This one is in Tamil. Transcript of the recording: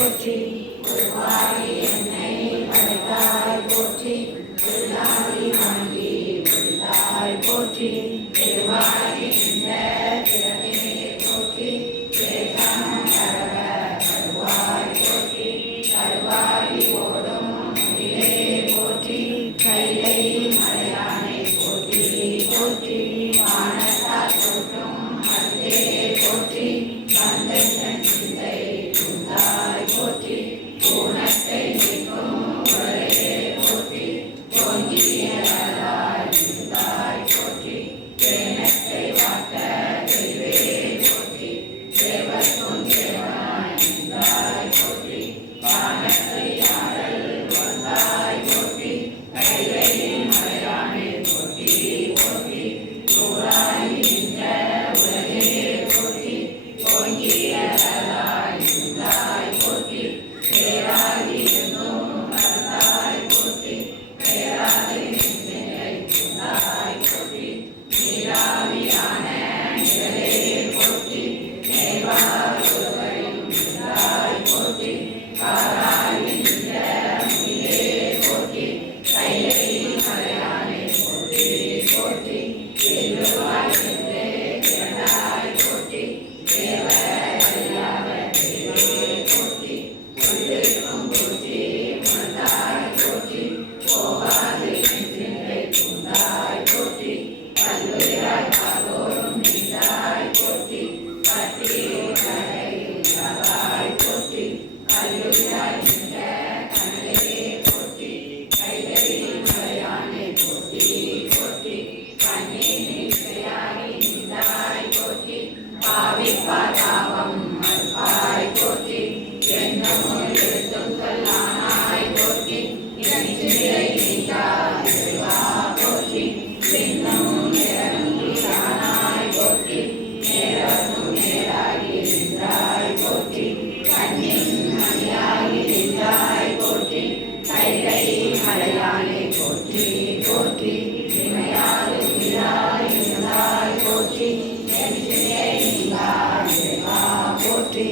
போற்றி. உருவாகி என்னை படைத்தாய் போற்றி. உள்ளாகி வாங்கி உள்ளாய் போற்றி. திருவாகி நின்ற திறமே போற்றி. தேசமும் பரவ கருவாய் போற்றி. கருவாகி ஓடும் மயிலே போற்றி. கைலை மலையானை போற்றி போற்றி. வானத்தால் தோற்றும் மருந்தே போற்றி. வந்தன் சிந்தை துந்தாய் போற்றி. ஊனத்தை நீக்கும் உடலே போற்றி. ஓங்கியலாய் துந்தாய் போற்றி. தேனத்தை வார்த்த தெய்வே போற்றி. தேவர்க்கும் தேவனாய் நின்றாய் போற்றி. வானத்தை ஆடல் வந்தாய் போற்றி. கைலை மலையானை போற்றி போற்றி. ஊராய் நின்ற உலகே போற்றி. ஓங்கியலாய் துந்தாய் போற்றி. பேராகி என்னும் மறந்தாய் போற்றி. பேராகி நின்றை துந்தாய் போற்றி. நீராவியான நிழலே போற்றி. நேர்வாருவரையும் நின்றாய் போற்றி. காராகி நின்ற முயிலே போற்றி. கைலை மலையானை போற்றி போற்றி. திருவாய் நின்றே திரண்டாய் போற்றி. தேவ அறியாத தெய்வே போற்றி. உள்ளிருக்கும் போற்றி உணர்ந்தாய் போற்றி. போகாது நின்றை துண்டாய் போற்றி. பல்லுயிராய் பாதோறும் நின்றாய் போற்றி. பட்டி கடையில் யாவாய் போற்றி. கல்லுயிராய் நின்ற கனலே போற்றி. கைலை மலையானை போற்றி போற்றி. கண்ணீர் செய்யாகி நின்றாய் போற்றி. பாவிப்பார் பாவம் மறுப்பாய் போற்றி. என்னமும் எழுத்தும் சொல்லானாய் போற்றி. இறை நீங்காய் இறைவா போற்றி. சின்னமும் நிறமும் போற்றி. நேரமும் நேராகி நின்றாய் போற்றி. கண்ணின் மணியாகி நின்றாய் போற்றி. கைலை மலையானை போற்றி போற்றி. இமையாது இராய் நின்றாய் போற்றி. போற்றி.